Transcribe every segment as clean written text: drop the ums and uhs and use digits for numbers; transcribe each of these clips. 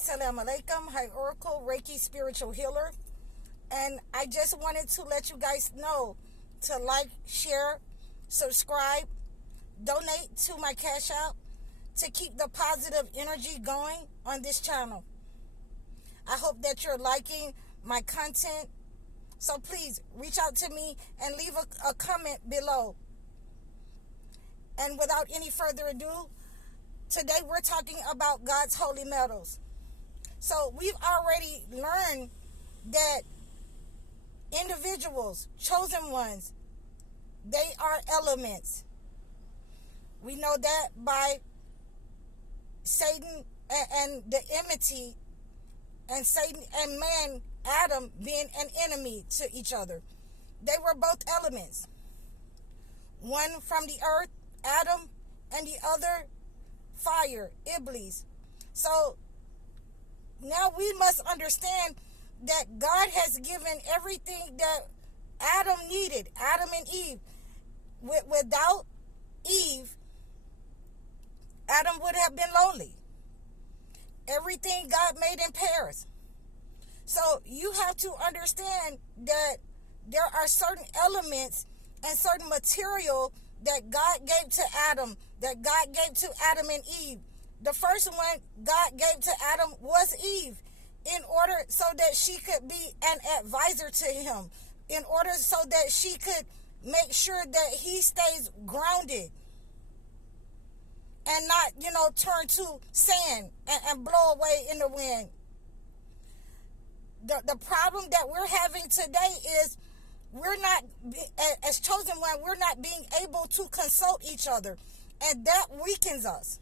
Assalamu alaikum. Hi, Oracle, Reiki spiritual healer. And I just wanted to let you guys know to like, share, subscribe, donate to my Cash App to keep the positive energy going on this channel. I hope that you're liking my content. So please reach out to me and leave a comment below. And without any further ado, today we're talking about God's holy metals. So we've already learned that individuals, chosen ones, they are elements. We know that by Satan and the enmity, and Satan and man, Adam, being an enemy to each other. They were both elements. One from the earth, Adam, and the other fire, Iblis. So now we must understand that God has given everything that Adam needed, Adam and Eve. Without Eve, Adam would have been lonely. Everything God made in pairs. So you have to understand that there are certain elements and certain material that God gave to Adam, that God gave to Adam and Eve. The first one God gave to Adam was Eve, in order so that she could be an advisor to him, in order so that she could make sure that he stays grounded and not, turn to sand and blow away in the wind. The problem that we're having today is we're not, as chosen one, we're not being able to consult each other, and that weakens us.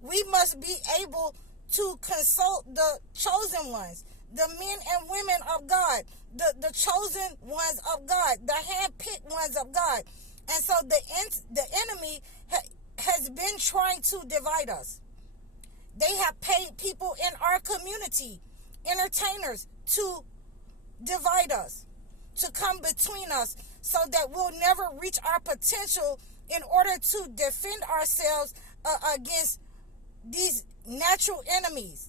We must be able to consult the chosen ones, the men and women of God, the chosen ones of God, the hand-picked ones of God. And so the enemy has been trying to divide us. They have paid people in our community, entertainers, to divide us, to come between us, so that we'll never reach our potential in order to defend ourselves against these natural enemies.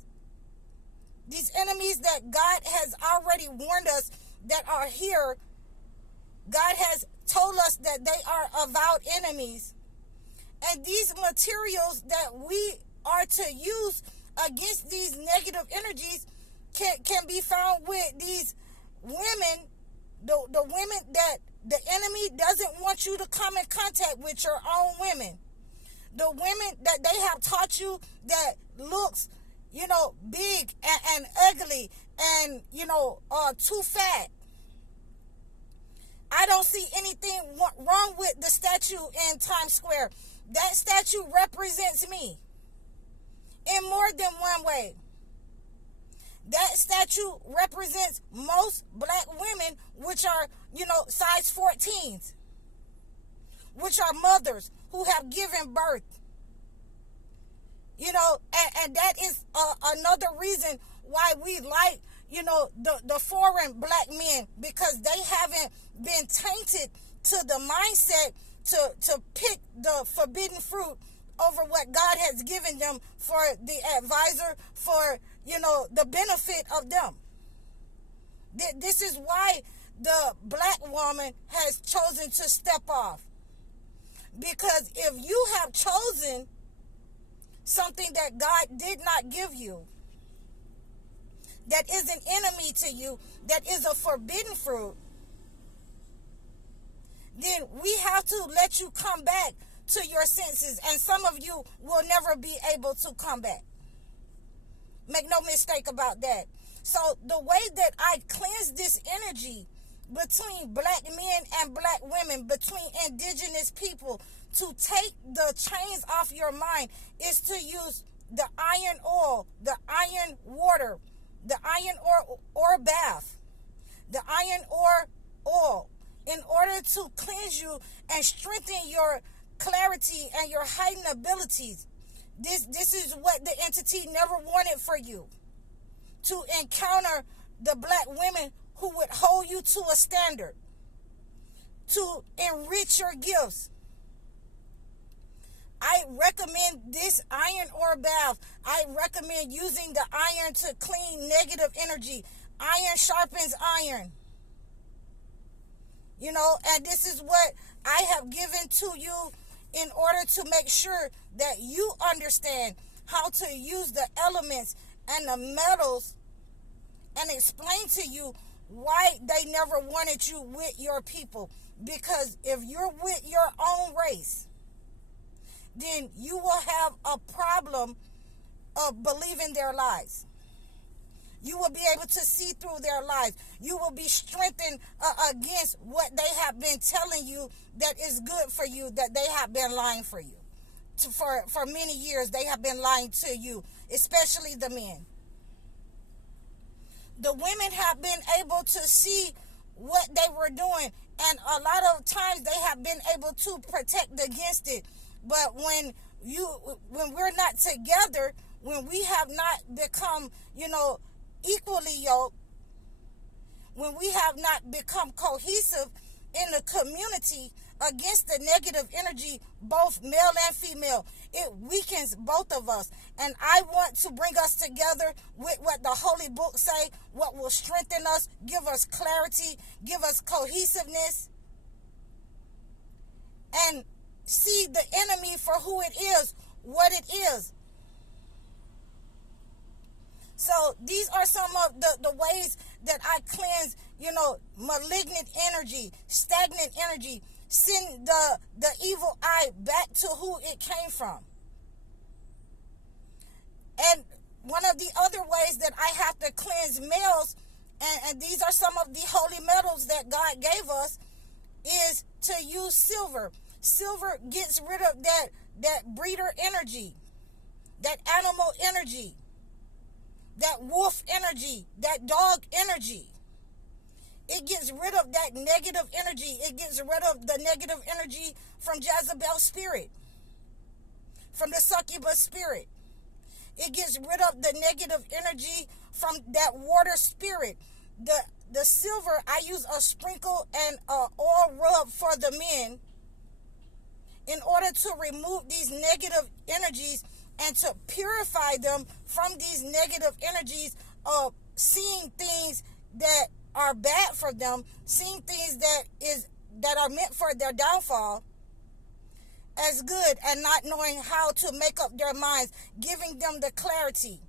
These enemies that God has already warned us that are here. God has told us that they are avowed enemies. And these materials that we are to use against these negative energies can be found with these women, the women that the enemy doesn't want you to come in contact with, your own women. The women that they have taught you that looks, big and ugly and, too fat. I don't see anything wrong with the statue in Times Square. That statue represents me in more than one way. That statue represents most black women, which are, size 14s, which are mothers who have given birth. And that is another reason why we like, the foreign black men, because they haven't been tainted to the mindset to pick the forbidden fruit over what God has given them for the advisor, for, the benefit of them. This is why the black woman has chosen to step off. Because if you have chosen something that God did not give you, that is an enemy to you, that is a forbidden fruit, then we have to let you come back to your senses. And some of you will never be able to come back. Make no mistake about that. So the way that I cleanse this energy between black men and black women, between indigenous people, to take the chains off your mind, is to use the iron oil, the iron water, the iron ore bath, the iron ore oil, in order to cleanse you and strengthen your clarity and your heightened abilities. This is what the entity never wanted for you. To encounter the black women who would hold you to a standard, to enrich your gifts. I recommend this iron ore bath. I recommend using the iron to clean negative energy. Iron sharpens iron. And this is what I have given to you in order to make sure that you understand how to use the elements and the metals, and explain to you why they never wanted you with your people. Because if you're with your own race, then you will have a problem of believing their lies. You will be able to see through their lies. You will be strengthened against what they have been telling you that is good for you, that they have been lying for you. For many years, they have been lying to you, especially the men. The women have been able to see what they were doing, and a lot of times they have been able to protect against it. But when we're not together, when we have not become, equally yoked, when we have not become cohesive in the community against the negative energy, both male and female, it weakens both of us. And I want to bring us together with what the Holy Book say, what will strengthen us, give us clarity, give us cohesiveness, and see the enemy for who it is, what it is. So these are some of the ways that I cleanse, malignant energy, stagnant energy, send the evil eye back to who it came from. And one of the other ways that I have to cleanse males, and these are some of the holy metals that God gave us, is to use silver. Silver gets rid of that breeder energy, that animal energy, that wolf energy, that dog energy. It gets rid of that negative energy. It gets rid of the negative energy from Jezebel's spirit, from the succubus spirit. It gets rid of the negative energy from that water spirit. The silver, I use a sprinkle and a oil rub for the men in order to remove these negative energies and to purify them from these negative energies of seeing things that are bad for them, seeing things that are meant for their downfall as good, and not knowing how to make up their minds, giving them the clarity,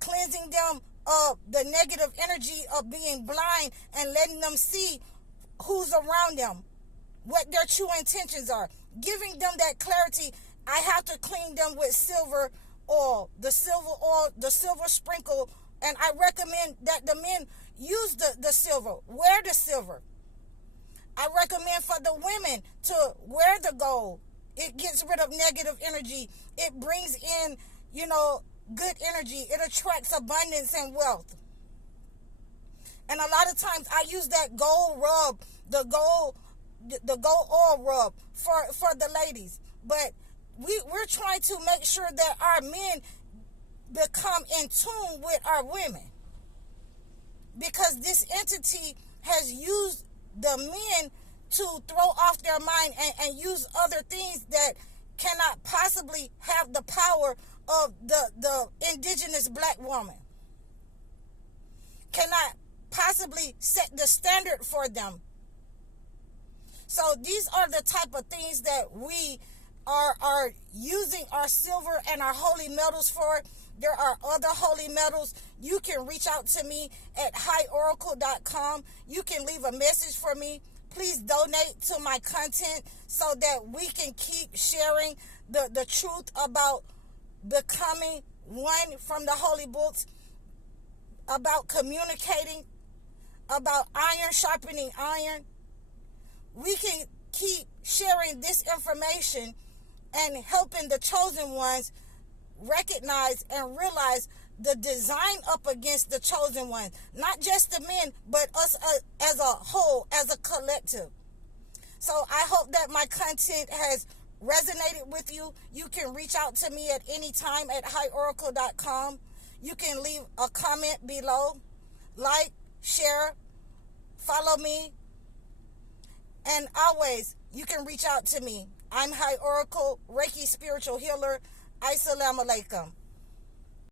cleansing them of the negative energy of being blind, and letting them see who's around them, what their true intentions are, giving them that clarity. I have to clean them with silver oil, the silver sprinkle, and I recommend that the men use the silver, wear the silver. I recommend for the women to wear the gold. It gets rid of negative energy. It brings in, good energy. It attracts abundance and wealth. And a lot of times I use that gold rub, the gold oil rub for the ladies. But we're trying to make sure that our men become in tune with our women, because this entity has used the men to throw off their mind and use other things that cannot possibly have the power of the indigenous black woman, cannot possibly set the standard for them. So these are the type of things that we are using our silver and our holy metals for. There are other holy metals. You can reach out to me at highoracle.com. You can leave a message for me. Please donate to my content so that we can keep sharing the truth about becoming one from the holy books, about communicating, about iron sharpening iron. We can keep sharing this information and helping the chosen ones recognize and realize the design up against the chosen ones. Not just the men, but us as a whole, as a collective. So I hope that my content has resonated with you. You can reach out to me at any time at highoracle.com. You can leave a comment below. Like, share, follow me. And always, you can reach out to me I'm High Oracle, Reiki Spiritual Healer. Assalamu alaikum.